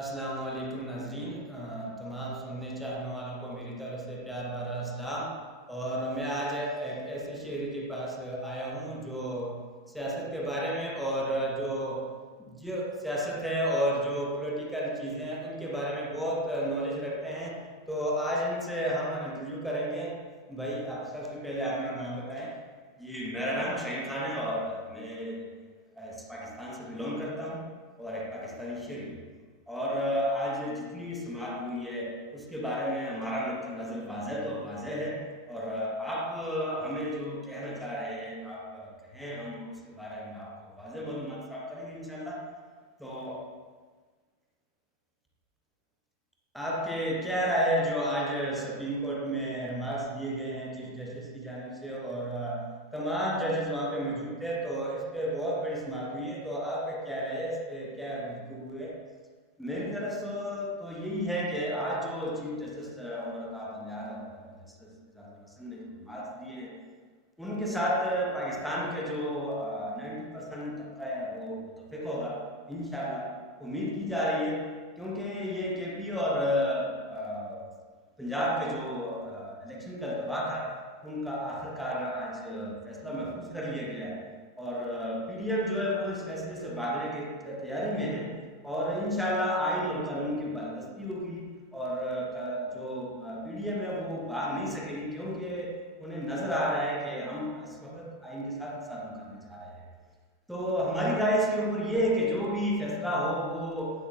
अस्सलाम वालेकुम नाज़रीन, तमाम सुनने चाहने वालों को मेरी तरफ से प्यार भरा सलाम। और मैं आज एक ऐसे शहरी के पास आया हूँ जो सियासत के बारे में और जो जो सियासत है और जो पॉलिटिकल चीज़ें हैं उनके बारे में बहुत नॉलेज रखते हैं। तो आज इनसे हम इंटरव्यू करेंगे। भाई, आप सबसे पहले अपना नाम बताएं। जी, मेरा नाम शहीन खान है और मैं पाकिस्तान से बिलोंग करता हूँ और एक पाकिस्तानी शेर हूँ। और आज जितनी भी समात हुई है उसके बारे में हमारा नुक्ता नज़र वाज़ेह तो वाज़ेह है। और आप हमें जो कहना चाह रहे हैं आप कहें, हम उसके बारे में आपको वाज़ेह मालूमात फ़राहम करेंगे इंशाल्लाह। तो आपके क्या राय है जो आज सुप्रीम कोर्ट में रिमार्क्स दिए गए हैं चीफ जस्टिस की जानिब से, और तमाम जजेस वहाँ पे मौजूद थे, तो इस पे बहुत बड़ी समात हुई है। तो आपका क्या राय है, इस पे क्या गुफ्तगू हुए? मेरी तरफ से तो यही है कि आज जो चीफ जस्टिस उमर अता बंजारा और जस्टिस एजाज हसन ने जो मार्क्स दिए हैं उनके साथ पाकिस्तान के जो 90% तबका है वो मुतफिक होगा इंशाल्लाह। उम्मीद की जा रही है क्योंकि ये केपी और पंजाब के जो इलेक्शन का दबाव था उनका आखिरकार आज फैसला महफूज कर लिया गया है। और पीडीएफ जो है वो इस फैसले से भागने की तैयारी में है और इंशाल्लाह आइन और कानून की बादस्ती होगी। और जो पीडीएम है वो भाग नहीं सकेगी क्योंकि उन्हें नजर आ रहा है कि हम इस वक्त आइन के साथ इंसाफ करने जा रहे हैं। तो हमारी राय इसके ऊपर ये है कि जो भी फैसला हो वो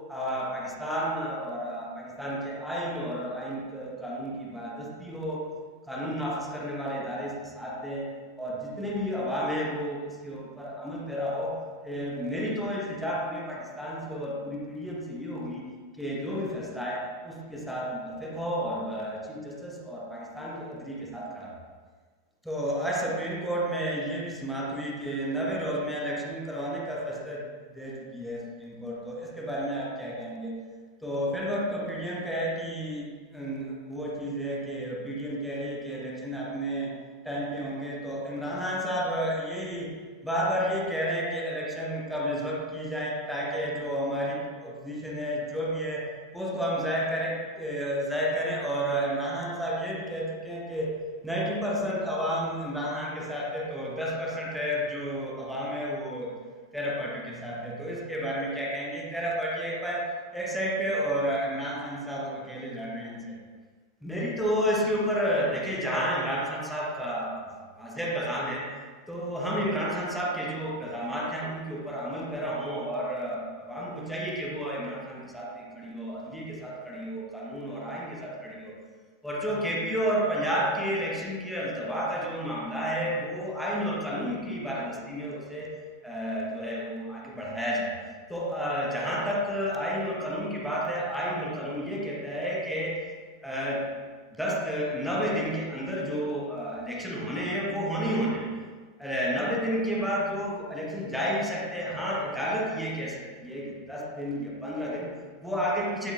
पाकिस्तान और पाकिस्तान के आइन और आइन कानून की बादस्ती हो, कानून नाफिज करने वाले इदारे इसके साथ दें और जितने भी अवाम है वो इसके ऊपर अमल पैरा हो। मेरी तो इल्तिजा पूरे पाकिस्तान से और पूरी पीडीएम से ये होगी कि जो भी फैसला है उसके साथ मुतफिक हो और चीफ जस्टिस और पाकिस्तान के अदलिया के साथ खड़ा हो। तो आज सुप्रीम कोर्ट में ये भी समात हुई कि 90 रोज में इलेक्शन करवाने का फैसला दे चुकी है सुप्रीम कोर्ट। तो इसके बारे में आप क्या कहेंगे? तो फिर वक्त तो पीडीएम का है कि वो चीज़ है कि पीडीएम कह रही है कि इलेक्शन अपने टाइम पे होंगे। तो इमरान खान साहब यही बार बार ये कह रहे हैं कि इलेक्शन कब इस वक्त की जाए ताकि जो हमारी अपोजिशन है जो भी है उसको हम ज़ाय करें। और इमरान खान साहब ये भी कह चुके हैं कि 90% अवाम इमरान खान के साथ है, तो 10% है जो अवाम है वो तेरह पार्टी के साथ है। तो इसके बारे में क्या कहेंगे? तेरह पार्टी एक साइड पे और इमरान खान साहब अकेले लड़ रहे हैं इनसे। मेरी तो इसके ऊपर देखिए, जहाँ इमरान खान साहब का वाज़ेह पैगाम है तो हम इमरान खान साहब के जो पैगाम हैं उनके ऊपर अमल पैरा हों और आवाम को चाहिए कि वो इमरान खान के साथ खड़ी हो, अदलिया के साथ खड़ी हो, कानून और आइन के साथ खड़ी हो। और जो केपी और पंजाब के इलेक्शन के अल्तवा का जो मामला है वो आइन और कानून की बालादस्ती में उसे जो है वो आगे बढ़ाया जाए। तो जहाँ तक आइन और कानून की बात है, आइन और कानून ये कहता है कि 10-90 दिन के अंदर जो इलेक्शन होने हैं वो होने ही होने हैं। 90 दिन के बाद जो इलेक्शन जा ही नहीं सकते। हाँ, अदालत ये कह सकती है कि 10 दिन या 15 दिन वो आगे पीछे